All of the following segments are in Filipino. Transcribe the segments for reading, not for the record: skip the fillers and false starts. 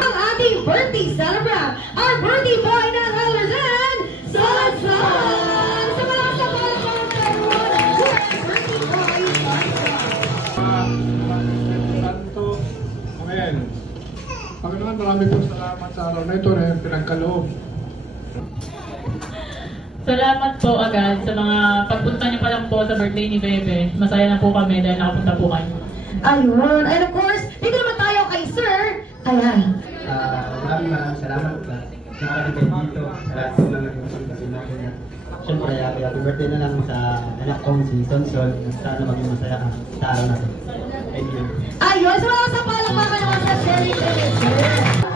Ang ating birthday celebrant, our birthday boy na Elders and Salad Son! Sa mga kapalakang everyone, birthday boy, Amen. Panginoon, marami po salamat sa araw na ito na pinagkaloob. Salamat po agad sa mga pagpunta niyo pa lang po sa birthday ni Bebe. Masaya na po kami dahil nakapunta po kayo. ayun. And of course, dito naman tayo kay Sir. Ayan. Maraming salamat sa nakalipay dito sa lahat po ng nagpunta natin. Siyempre, happy birthday na lang sa anak kong si Sonson. Sana maging masaya ka sa araw na ito. Thank you. Ayun, so mga sa palakpakan naman sa Sherry and Sir.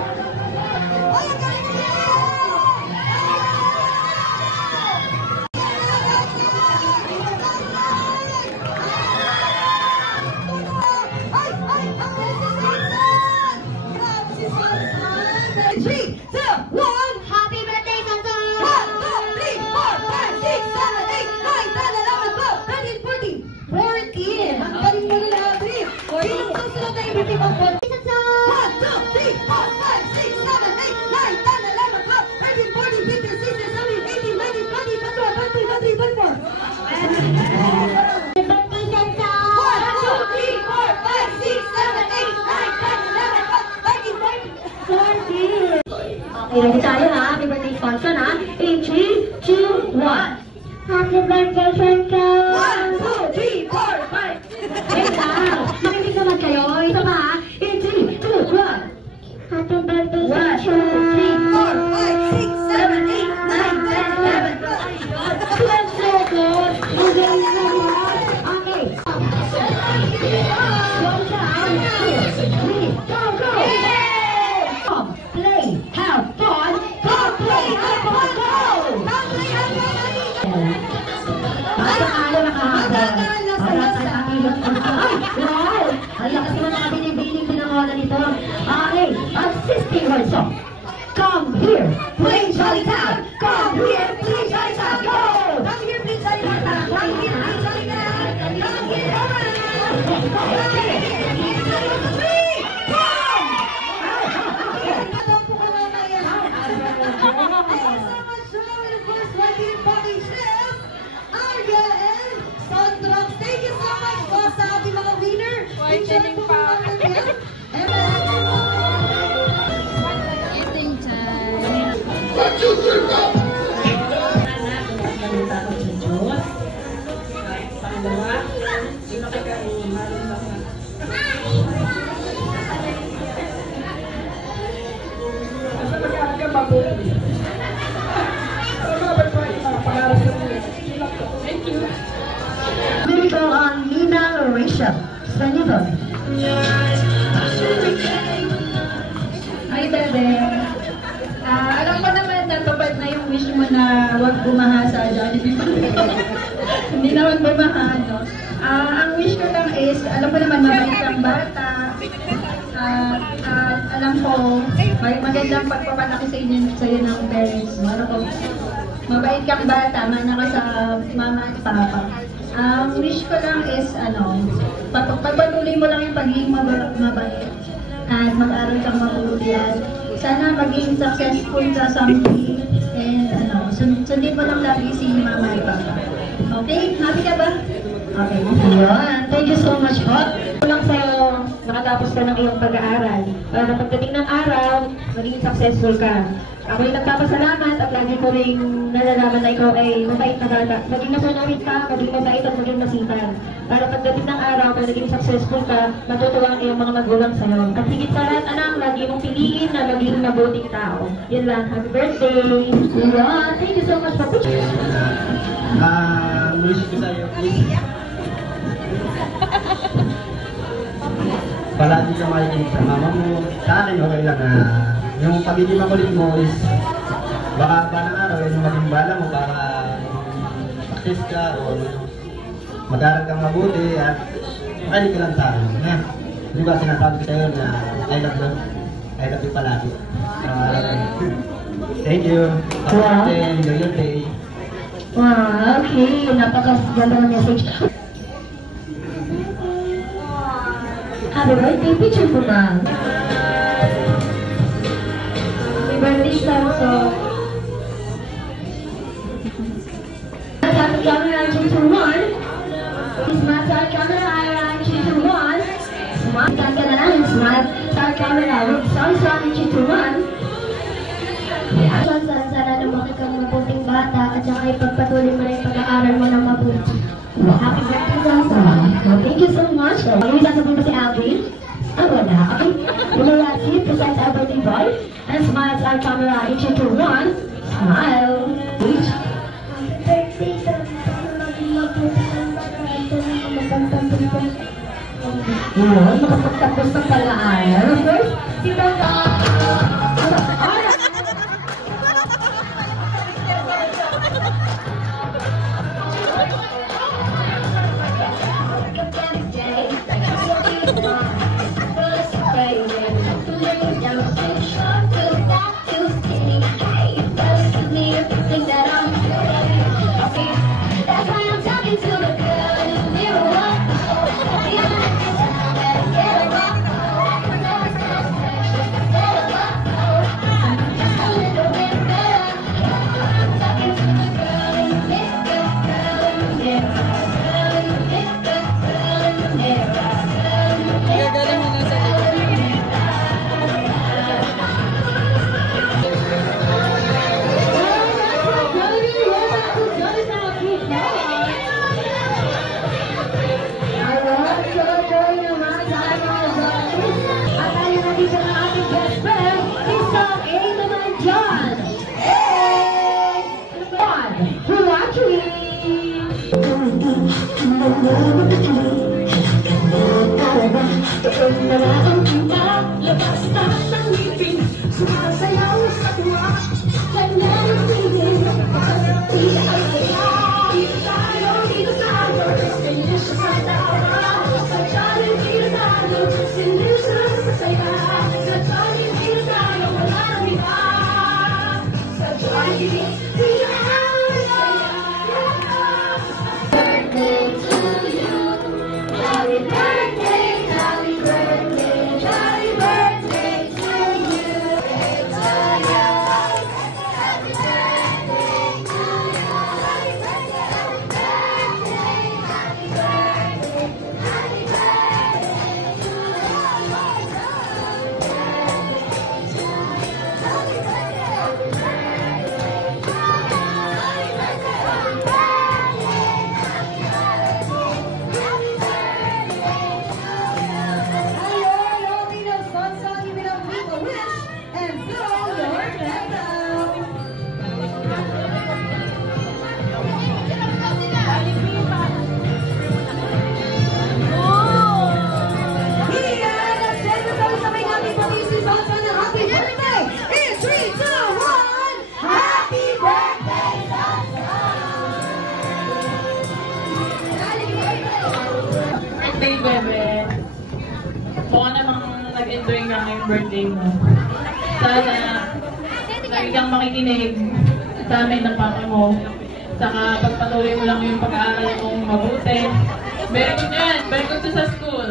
Ready tayo ha? Happy birthday function ha? In 3, 2, 1. Happy birthday function! 1, 2, 3, 4, 5. Wait lang. Makinig naman kayo. Ito pa ha? In 3, 2, 1. Happy birthday function! 1, 2, 3, 4, 5, 6, 7, 8, 9, 10, 11, 12, 12. Okay. 1 down, 2, 3, go, go! Play, have fun, go play, have fun, go! Nakakalo nakahagad. Para sa ating wow! Ang lakas naman ang binibining pinangalan nito. Okay, assisting word song. Come here, play Jolly Town. Come here, play Jolly Town. Go! Come here, play Jolly Town. Come here, play Jolly Town. Come here, Miracle on Nina Rachel Sanibon. Hi, Bebe. Alam ko naman natupad na yung wish mo na huwag bumaha sa Jollibee. Hindi naman bumaha, no? Ang wish ko lang is, alam ko naman mabait kang bata. Alam ko, magandang pagpapalaki sa iyo ng parents mo. Ano ko, mabait kang bata, mana ka sa mama at papa. Ang wish ko lang is, pagpatuloy mo lang yung pagiging mabait at mag-aral kang mabuti at sana maging successful ka someday and sundin mo lang lagi si mama at papa. Okay? Happy ka ba? Okay. Ayan. Thank you so much po. Kulang sa'yo, nakatapos ka ng iyong pag-aaral. Para pagdating ng araw, maging successful ka. Ako'y nagpapasalamat at lagi ko rin nalalaman na ikaw ay mabait na bata. Maging nasunawit ka, maging mabait at maging masipag. Para pagdating ng araw, pag naging successful ka, matutuwa ang iyong mga magulang sa'yo. At higit sa lahat, anak, lagi mong piliin na maging mabuting tao. Yan lang. Happy birthday! Yeah, thank you so much for watching. Wish ko sa'yo, palagi ka makikinig sa mama mo. Sa akin, okay lang na yung pagiging makulit mo is baka ba ng araw yung maging bala mo para success ka o mag-aral kang mabuti at makinig ka lang sa akin. Hindi ba sinasabi ko sa'yo na I love you palagi. Thank you. Happy birthday, enjoy your day. Wow, okay. Napakaganda ng message. happy birthday picture po na. Happy birthday, so. Happy camera, 3, 2, 1. Smile sa camera, 3, 2, 1. Smile ka na lang, smile sa camera. Sorry, 3, 2, 1. Sana lumaki kang mabuting bata at saka ipagpatuloy mo na yung pag-aaral mo ng mabuti. Happy birthday, Zaza! Thank you so much. May sasabihin ba si Alvin? Wala. Okay. Lumalaki, present our birthday boy. And smile sa camera, 3, 2, 1. Smile. Reach. Happy birthday, Zaza! Sana maging mabuti kang pag-aaral ng magandang Yun, makapagtapos ng pag-aaral. Of course, si Zaza. Birthday, bebe. Baka namang nag-enjoy ka ngayong birthday mo. Sana lagi kang makikinig sa amin ng papa mo. Saka pagpatuloy mo lang yung pag-aaral mong mabuti. Very good yan. Very good sa school.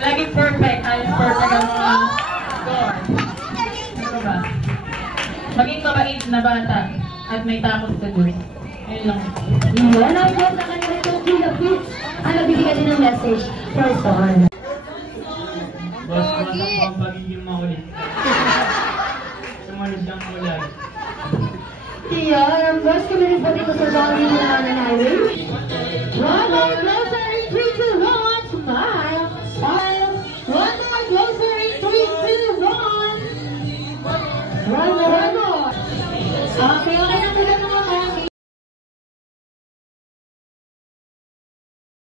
Laging perfect. Ayos perfect ang mga score. Ano ba? Maging mabait na bata at may takot sa Diyos. Ayun lang. Yun ang Diyos na kanila itong Philippines. Ano, bibigyan din ng message for son. Boss, kumasak ko ang pagiging makulit. Sumalis siyang ulag. Yan, ang boss kami rin po dito sa Johnny na nanay. One more